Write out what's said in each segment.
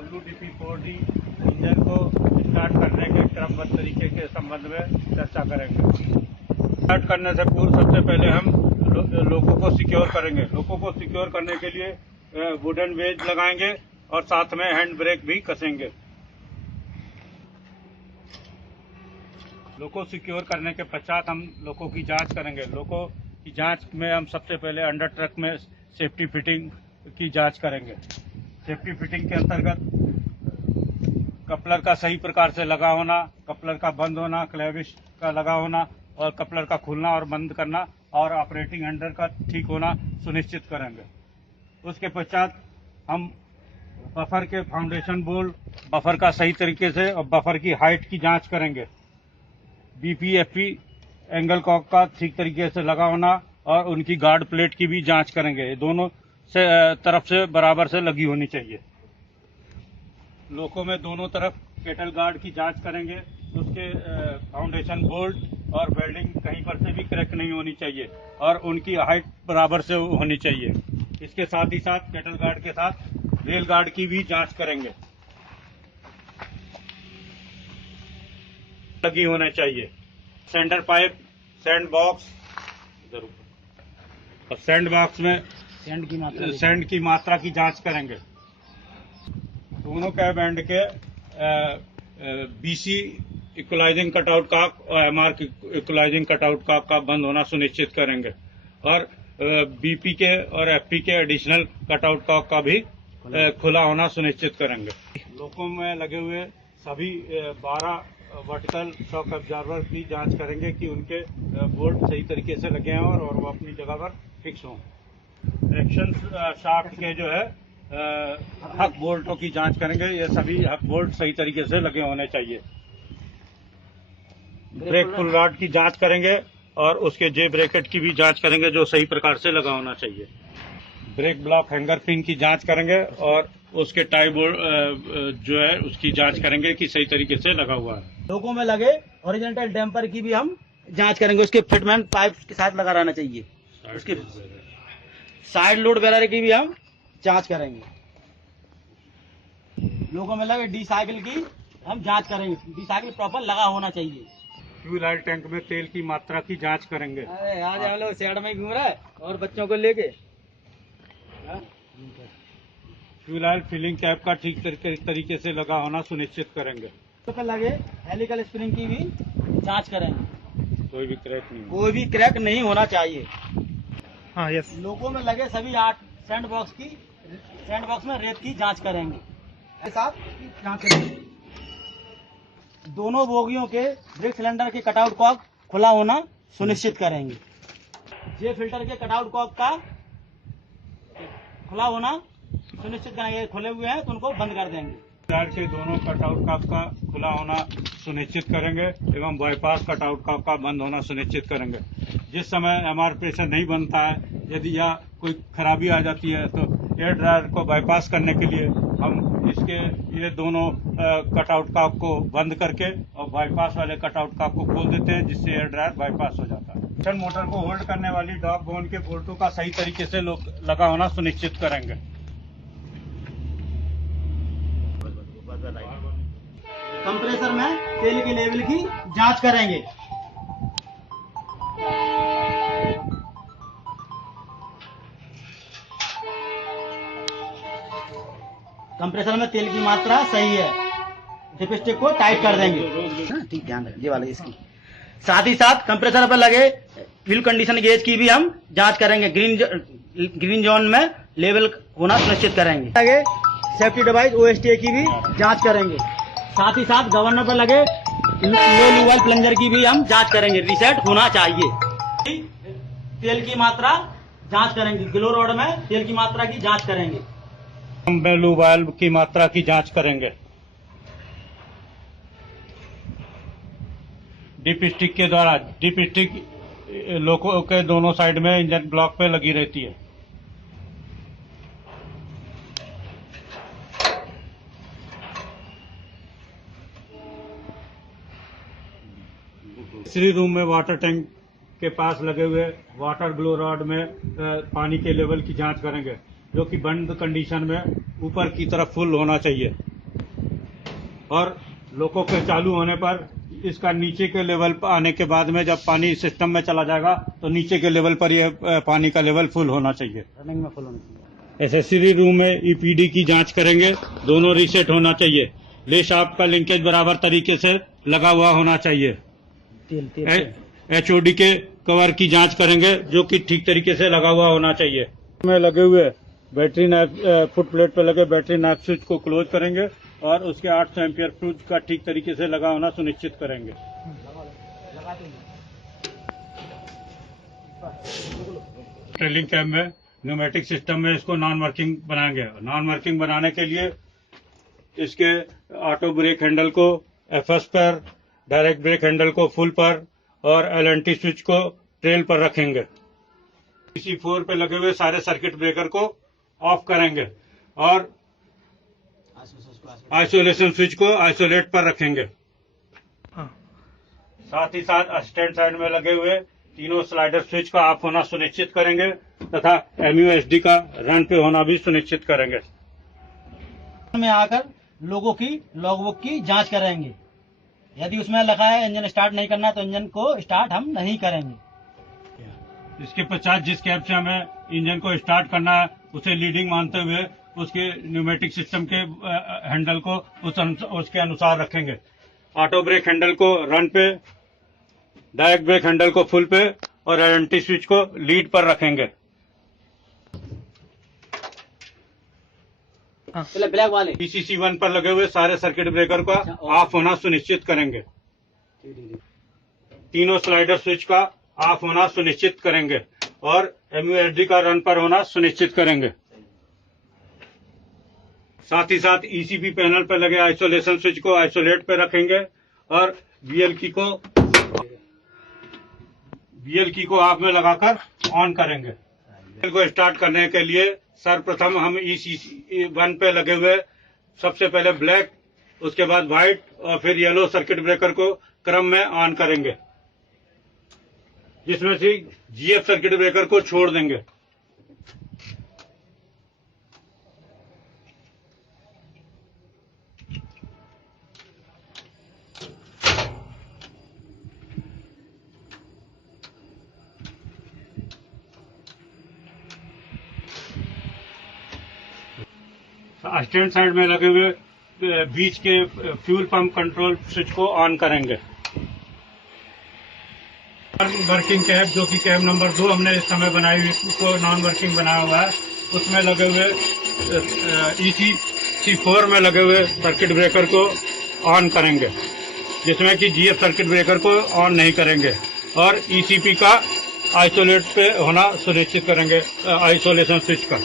WDP-4D engine को start करने के क्रमबद्ध तरीके के संबंध में चर्चा करेंगे। स्टार्ट करने से पूर्व सबसे पहले हम लोगों को सिक्योर करेंगे। लोगों को सिक्योर करने के लिए वुडन वेज लगाएंगे और साथ में हैंड ब्रेक भी कसेंगे। लोको सिक्योर करने के पश्चात हम लोको की जांच करेंगे। लोको की जांच में हम सबसे पहले अंडर ट्रक में सेफ्टी फिटिंग की जांच करेंगे। सेफ्टी फिटिंग के अंतर्गत कपलर का सही प्रकार से लगा होना, कपलर का बंद होना, क्लेविश का लगा होना और कपलर का खुलना और बंद करना और ऑपरेटिंग हैंडल का ठीक होना सुनिश्चित करेंगे। उसके पश्चात हम बफर के फाउंडेशन बोल्ट, बफर का सही तरीके से और बफर की हाइट की जांच करेंगे। BPFP एंगल कॉक का ठीक तरीके से लगा होना और उनकी गार्ड प्लेट की भी जांच करेंगे। दोनों से तरफ से बराबर से लगी होनी चाहिए। लोको में दोनों तरफ केटल गार्ड की जांच करेंगे। उसके फाउंडेशन बोल्ट और वेल्डिंग कहीं पर से भी क्रैक नहीं होनी चाहिए और उनकी हाइट बराबर से होनी चाहिए। इसके साथ ही साथ केटल गार्ड के साथ रेल गार्ड की भी जांच करेंगे, लगी होना चाहिए। सेंटर पाइप, सैंड बॉक्स और सैंड बॉक्स में सैंड की मात्रा की जांच करेंगे। दोनों कैब एंड के BC इक्वलाइजिंग कटआउट कॉक और MR इक्वलाइजिंग कटआउट कॉक का बंद होना सुनिश्चित करेंगे और BP के और FP के एडिशनल कटआउट कॉक का भी खुला होना सुनिश्चित करेंगे। लोको में लगे हुए सभी 12 वर्टिकल शॉक ऑब्जर्वर की जांच करेंगे कि उनके बोल्ट सही तरीके से लगे हैं और वो अपनी जगह पर फिक्स हों। एक्शन शाफ्ट के जो है हक बोल्टों की जांच करेंगे। ये सभी हक बोल्ट सही तरीके से लगे होने चाहिए। ब्रेक पुल रॉड की जांच करेंगे और उसके जे ब्रैकेट की भी जांच करेंगे जो सही प्रकार से लगा होना चाहिए। ब्रेक ब्लॉक हैंगर पिन की जांच करेंगे और उसके टाई बोल्ट जो है उसकी जांच करेंगे कि सही तरीके से लगा हुआ है। लोगों में लगे हॉरिजॉन्टल डैम्पर की भी हम जांच करेंगे। उसके फिटमेंट पाइप के साथ लगा रहना चाहिए। उसके साइड लोड बैरर की भी हम जांच करेंगे। लोगों में लगे डी साइकिल की हम जांच करेंगे। डी साइकिल प्रॉपर लगा होना चाहिए। फ्यूल ऑयल टैंक में तेल की मात्रा की जांच करेंगे। अरे आज हम लोग शेड में घूम रहे हैं और बच्चों को लेके फ्यूल ऑयल फिलिंग कैप का ठीक तरीके से लगा होना सुनिश्चित करेंगे। तो लगे हेलिकल स्प्रिंग की भी जांच करेंगे। कोई भी क्रैक नहीं होना चाहिए। हाँ, यस। लोगों में लगे सभी 8 सैंड बॉक्स में रेत की जांच करेंगे। साथ जांच करेंगे। दोनों बोगियों के ब्रेक सिलेंडर के कटआउट कॉक खुला होना सुनिश्चित करेंगे। जे फिल्टर के कटआउट कॉक का खुला होना सुनिश्चित करेंगे। खुले हुए हैं तो उनको बंद कर देंगे। टायर के दोनों कटआउट कॉक का खुला होना सुनिश्चित करेंगे एवं बाईपास कटआउट कॉक का बंद होना सुनिश्चित करेंगे। जिस समय MR प्रेशर नहीं बनता है, यदि या कोई खराबी आ जाती है तो एयर ड्रायर को बाईपास करने के लिए हम ये दोनों कटआउट कॉक को बंद करके और बाईपास वाले कटआउट कॉक को खोल देते हैं, जिससे एयर ड्रायर बाईपास हो जाता है। इंडक्शन मोटर को होल्ड करने वाली डॉग बोन के बोल्टों का सही तरीके से लगा होना सुनिश्चित करेंगे। कंप्रेसर में तेल के लेवल की जांच करेंगे। कंप्रेसर में तेल की मात्रा सही है। डिपस्टिक को टाइट कर देंगे। ठीक, ध्यान रखें ये वाला इसकी। साथ ही साथ कंप्रेसर पर लगे फ्यूल कंडीशन गेज की भी हम जांच करेंगे। ग्रीन जोन में लेवल होना सुनिश्चित करेंगे। लगे सेफ्टी डिवाइस OSTA की भी जांच करेंगे। साथ ही साथ गवर्नर पर लगे लो लीवल प्लंजर की भी हम जांच करेंगे। रीसेट होना चाहिए। तेल की मात्रा जांच करेंगे। ग्लो रॉड में तेल की मात्रा की जांच करेंगे। बेलू वाल्व की मात्रा की जांच करेंगे। डिप स्टिक के द्वारा डिप स्टिक लोको के दोनों साइड में इंजन ब्लॉक पे लगी रहती है। तीसरी रूम में वाटर टैंक के पास लगे हुए वाटर ग्लो रॉड में पानी के लेवल की जांच करेंगे, जो कि बंद कंडीशन में ऊपर की तरफ फुल होना चाहिए। और लोको के चालू होने पर इसका नीचे के लेवल पर आने के बाद में जब पानी सिस्टम में चला जाएगा तो नीचे के लेवल पर यह पानी का लेवल फुल होना चाहिए। रनिंग में फुल होना चाहिए। एसेसरी रूम में ईपीडी की जांच करेंगे, दोनों रीसेट होना चाहिए। ले शाफ्ट का लिंकेज बराबर तरीके से लगा हुआ होना चाहिए। एचओडी के कवर की जांच करेंगे जो कि ठीक तरीके से लगा हुआ होना चाहिए। में लगे हुए बैटरी नैप फुट प्लेट पर लगे बैटरी नैप स्विच को क्लोज करेंगे और उसके 800 एम्पियर फ्यूज का ठीक तरीके से लगा होना सुनिश्चित करेंगे। ट्रेलिंग कैब में न्यूमेटिक सिस्टम में इसको नॉन वर्किंग बनाएंगे। नॉन वर्किंग बनाने के लिए इसके ऑटो ब्रेक हैंडल को एफएस पर, डायरेक्ट ब्रेक हैंडल को फुल पर और एलएनटी स्विच को ट्रेल पर रखेंगे। PC4 पे लगे हुए सारे सर्किट ब्रेकर को ऑफ करेंगे और आइसोलेशन स्विच को आइसोलेट पर रखेंगे। साथ ही साथ असिस्टेंट साइड में लगे हुए तीनों स्लाइडर स्विच का ऑफ होना सुनिश्चित करेंगे तथा MUSD का रन पे होना भी सुनिश्चित करेंगे। में आकर लोगों की लॉगबुक की जांच करेंगे। यदि उसमें लिखा है इंजन स्टार्ट नहीं करना तो इंजन को स्टार्ट हम नहीं करेंगे। इसके पश्चात जिस कैब से हमें इंजन को स्टार्ट करना है उसे लीडिंग मानते हुए उसके न्यूमेटिक सिस्टम के हैंडल को उसके अनुसार रखेंगे। ऑटो ब्रेक हैंडल को रन पे, डायरेक्ट ब्रेक हैंडल को फुल पे और एलएनटी स्विच को लीड पर रखेंगे। ब्लैक वाले PCC1 पर लगे हुए सारे सर्किट ब्रेकर का ऑफ होना सुनिश्चित करेंगे। तीनों स्लाइडर स्विच का ऑफ होना सुनिश्चित करेंगे और MUSD का रन पर होना सुनिश्चित करेंगे। साथ ही साथ ECP पैनल पर लगे आइसोलेशन स्विच को आइसोलेट पे रखेंगे और VL की को ऑफ में लगाकर ऑन करेंगे। VL को स्टार्ट करने के लिए सर्वप्रथम हम ECC1 पे लगे हुए सबसे पहले ब्लैक, उसके बाद व्हाइट और फिर येलो सर्किट ब्रेकर को क्रम में ऑन करेंगे, जिसमें से GF सर्किट ब्रेकर को छोड़ देंगे। असिस्टेंट साइड में लगे हुए बीच के फ्यूल पंप कंट्रोल स्विच को ऑन करेंगे। वर्किंग कैब जो कि कैब नंबर 2 हमने इस समय बनाई हुई को नॉन वर्किंग बनाया हुआ है, उसमें लगे हुए ECC4 में लगे हुए सर्किट ब्रेकर को ऑन करेंगे, जिसमें कि GF सर्किट ब्रेकर को ऑन नहीं करेंगे और ECP का आइसोलेट पे होना सुनिश्चित करेंगे, आइसोलेशन स्विच का।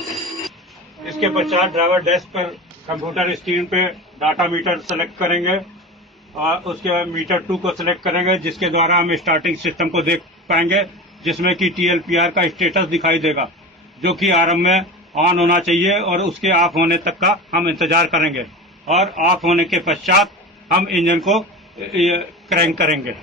इसके पश्चात ड्राइवर डेस्क पर कंप्यूटर स्क्रीन पे डाटा मीटर सेलेक्ट करेंगे और उसके बाद मीटर 2 को सिलेक्ट करेंगे, जिसके द्वारा हम स्टार्टिंग सिस्टम को देख पाएंगे, जिसमें कि TLPR का स्टेटस दिखाई देगा, जो कि आरंभ में ऑन होना चाहिए और उसके ऑफ होने तक का हम इंतजार करेंगे और ऑफ होने के पश्चात हम इंजन को क्रैंक करेंगे।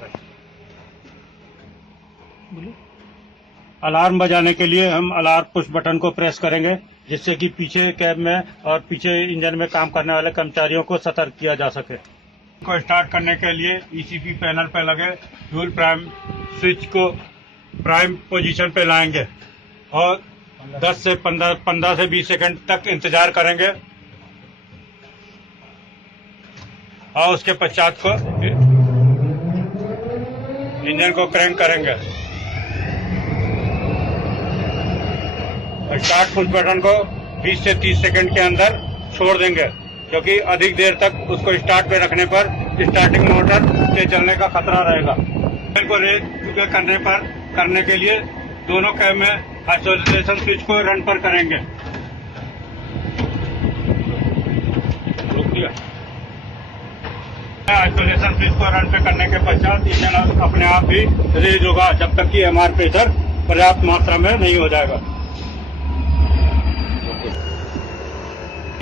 अलार्म बजाने के लिए हम अलार्म पुश बटन को प्रेस करेंगे, जिससे कि पीछे कैब में और पीछे इंजन में काम करने वाले कर्मचारियों को सतर्क किया जा सके। को स्टार्ट करने के लिए ECP पैनल पर लगे फ्यूल प्राइम स्विच को प्राइम पोजीशन पे लाएंगे और 10 से 15 से 20 सेकंड तक इंतजार करेंगे और उसके पश्चात को इंजन को क्रैंक करेंगे। स्टार्ट पुश बटन को 20 से 30 सेकंड के अंदर छोड़ देंगे, क्योंकि अधिक देर तक उसको स्टार्ट पे रखने पर स्टार्टिंग मोटर के चलने का खतरा रहेगा। इंजन को रेस करने के लिए दोनों कैब में आइसोलेशन स्विच को रन पर करेंगे। आइसोलेशन स्विच को रन पे करने के पश्चात इंजन अपने आप ही रेज होगा, जब तक कि MR प्रेशर पर्याप्त मात्रा में नहीं हो जाएगा।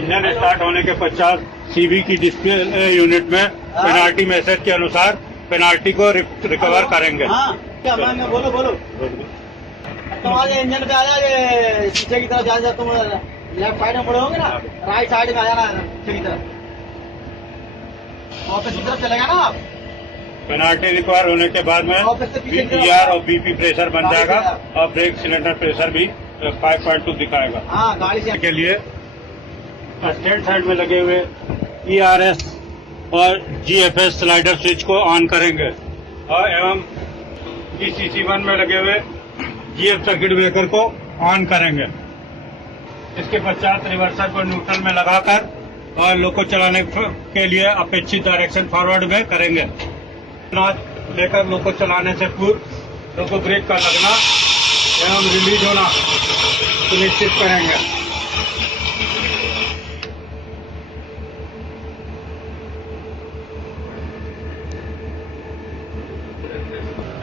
इंजन स्टार्ट होने के पश्चात CV की डिस्प्ले यूनिट में पेनाल्टी मैसेज के अनुसार पेनाल्टी को रिकवर करेंगे। बोलो तुम आज इंजन पे आ जाए, पीछे की तरफ जा तुम लेफ्ट साइड में मुड़े होंगे ना, राइट साइड में आ जाना पीछे की तरफ। ऑफिस की तरफ चलेगा ना आप। पेनाल्टी रिक्वायर होने के बाद में बीपीआर और बीपी प्रेशर बन जाएगा और ब्रेक सिलेंडर प्रेशर भी 5.2 दिखाएगा। हाँ, गाड़ी से के लिए स्टैंड साइड में लगे हुए ERS और GFS स्लाइडर स्विच को ऑन करेंगे और एवं ECC1 में लगे हुए GF सर्किट ब्रेकर को ऑन करेंगे। इसके पश्चात रिवर्सर को न्यूट्रल में लगाकर और लोको चलाने के लिए अपेक्षित डायरेक्शन फॉरवर्ड में करेंगे। लेकर लोको चलाने से पूर्व लोको ब्रेक का लगना एवं रिलीज होना सुनिश्चित करेंगे।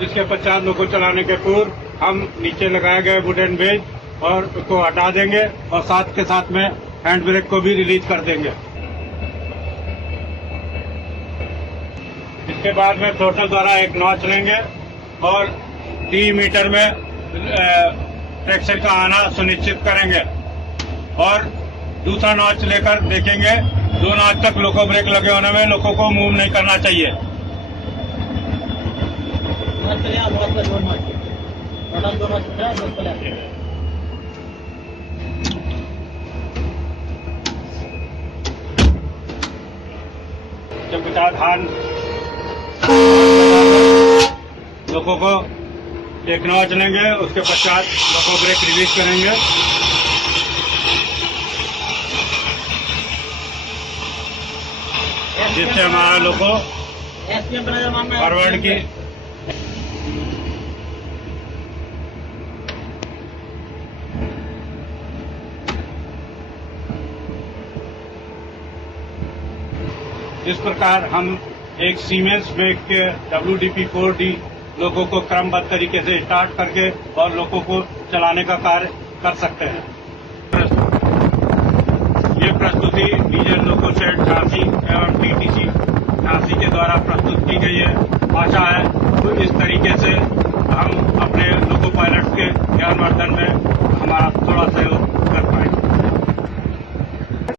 इसके पश्चात लोको चलाने के पूर्व हम नीचे लगाए गए वुडन बेज और उसको हटा देंगे और साथ के साथ में हैंड ब्रेक को भी रिलीज कर देंगे। इसके बाद में थ्रोटल द्वारा एक नॉच लेंगे और 3 मीटर में ट्रैक्शन का आना सुनिश्चित करेंगे और दूसरा नॉच लेकर देखेंगे 2 नॉच तक लोको ब्रेक लगे होने में लोको को मूव नहीं करना चाहिए। जब पचास हाथ लोको को एक नॉच लेंगे, उसके पश्चात लोको ब्रेक रिलीज करेंगे। जिससे हमारा लोको फॉरवर्ड की इस प्रकार हम एक सीमेंस मेक के WDP4D लोको को क्रमबद्ध तरीके से स्टार्ट करके और लोको को चलाने का कार्य कर सकते हैं।